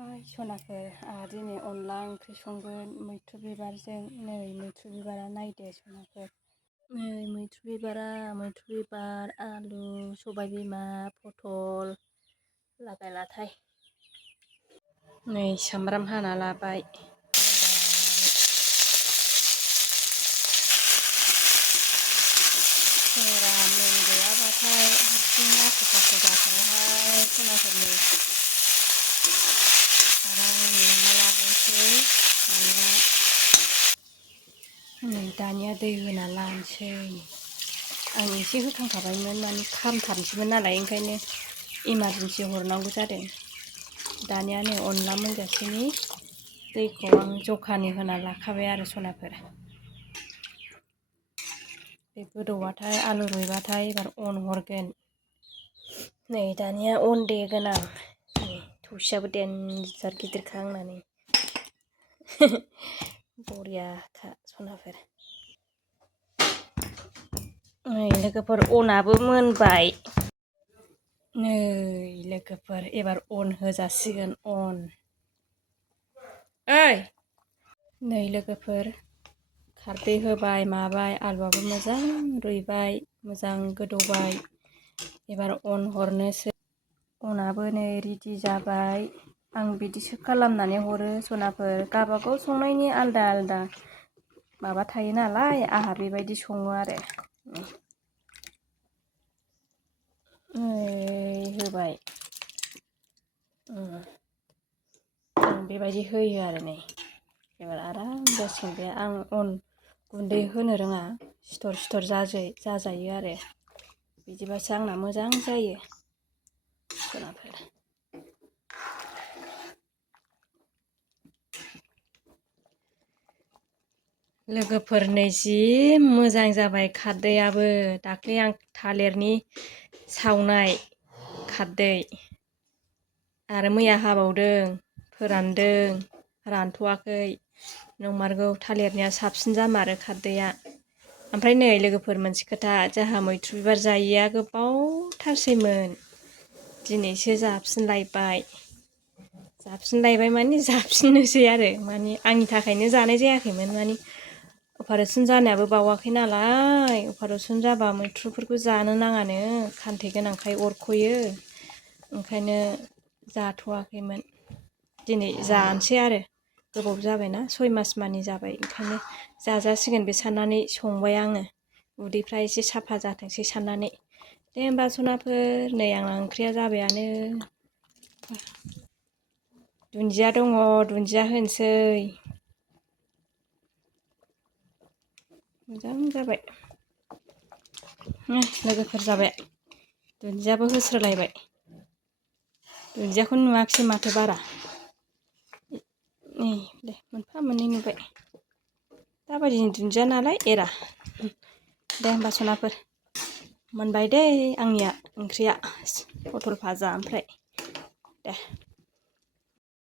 हाय सनाफोर दिनै अनला ओंख्रि संगोन मैथ्रु बिबारजों। नै मैथ्रु बिबारा नायदो सनाफोर, नै मैथ्रु बिबार आलु सबाय बिमा पटल लागायलाथाय। नै सामब्राम हाना लाबाय, सेरा मेन गैयाबाथाय हारसिं लाखु फाखु जाथारोहाय सनाफोरनि। दानिया दै होना लानोसै। आं एसे होखांखाबायमोन, माने खामथारनोसैमोन नालाय, ओंखायनो इमारजेन्सि हरनांगौ जादों। दानिया नै अनला मोनजासेनि दैखौ आं जखानि होना लाखाबाय आरो सनाफोर। बे गोदौबाथाय आलु रुइबाथाय एबार अन हरगोन। नै दानिया अन देगोन आं। नै थौसियाबो देनजार गिदिरखा आंना। बरियाखा सनाफोर। नै लोगोफोर अनाबो मोनबाय। नै लोगोफोर एबार अन होजासिगोन। अन ओइ नै लोगोफोर खारदै होबाय माबाय, आलुआबो मोजां रुइबाय, मोजां गोदौबाय। एबार अन हरनोसै। अनाबो नै रेडि जाबाय। आं बिदिसो खालामनानै हरो सनाफोर। गावबागाव संनायनि आलदा आलदा माबा थायो नालाय, आंहा बेबायदि सङो आरो। होबाय, आं बेबायदि होयो आरो। नै एबार आराम जासिगोन बे। आं अन गुन्दै होनो रोङा, सिथर सिथर जाजायो आरो। बिदिबासो आंना मोजां जायो सनाफोर। लोगोफोर नै जि मोजां जाबाय खारदैयाबो। दाख्लै आं थालिरनि सावनाय खारदै आरो मैया हाबावदों, फोरानदों, रानथ'वाखै। नंमारगौ थालिरनिया साबसिन जामारो खारदैया। ओमफ्राय नै लोगोफोर मोनसे खोथा, जोंहा मैथ्रु बिबार जायैया गोबावथारसैमोन। दिनैसो जाफिनलायबाय। माने जाफिननोसै आरो। माने आंनि थाखायनो जानाय जायाखैमोन, माने अपारेसन जानायाबो बावाखै नालाय। अपारेसन जाबा मैथ्रुफोरखौ जानो नाङानो, खान्थै गोनांखाय अरख'यो। ओंखायनो जाथ'वाखैमोन। दिनै जानोसै आरो। गोबाव जाबायना, 6 मास मानि जाबाय। ओंखायनो जाजासिगोन बे साननानै संबाय आङो। उदैफ्रा एसे साफा जाथोंसै साननानै। दे होमबा सनाफोर, नै आंना ओंख्रिया जाबायानो। दुन्दिया दङ, दुन्दिया होनोसै। मोजां जाबाय। लोगोफोर जाबाय। दुन्दियाबो होस्रोलायबाय। दुन्दियाखौ नुवाखिसै माथो बारा। दे मोनफा मोननै नुबाय। दाबायदिनि दुन्दिया नालाय एरा। दे होमबा सनाफोर, मोनबाय दै आंनिया ओंख्रिया। पटल भाजा ओमफ्राय दे।